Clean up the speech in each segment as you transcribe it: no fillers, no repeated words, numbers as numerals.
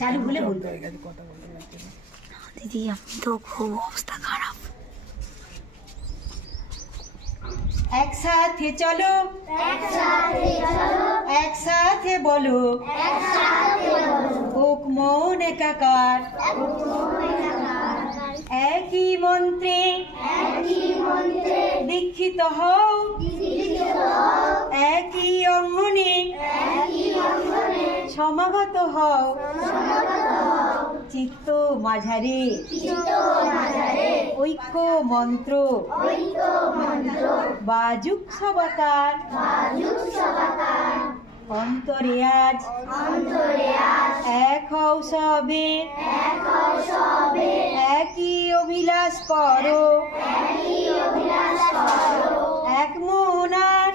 চালু হলে বলবো। কথা বলতে পারছি না দিদি, আমি তো খুব অবস্থা খারাপ। একসাথে চলো, একসাথে বলো, হোক মন একাকার, একই মন্ত্রে দীক্ষিত হও, একই অঙ্গনে সমাগত হও, চিত্ত মাঝারে ঐক্য মন্ত্র বাজুক সবাকার, অন্তরে আজ এক হও সবে, একই অভিলাষ করো, এক মন আর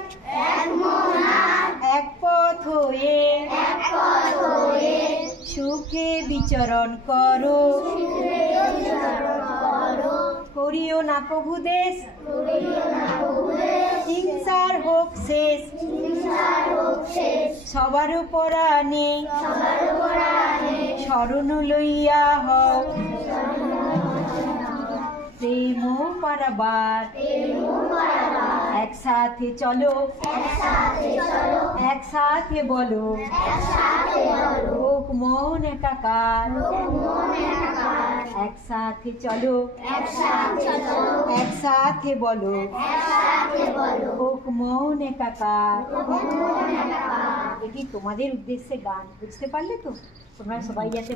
এক পথ হয়ে সুখে বিচরণ করো। করিও না কভু দেশ, হিংসার হোক শেষ, সবার পরাণে শরণ লইয়া হও, প্রেম পারাবার। একসাথে চলো, একসাথে বলো, হোক মন একাকার। একসাথে চলো, একসাথে বলো, হোক মন একাকার। এটি তোমাদের উদ্দেশ্যে গান, বুঝতে পারলে তো? তোমরা সবাই যাতে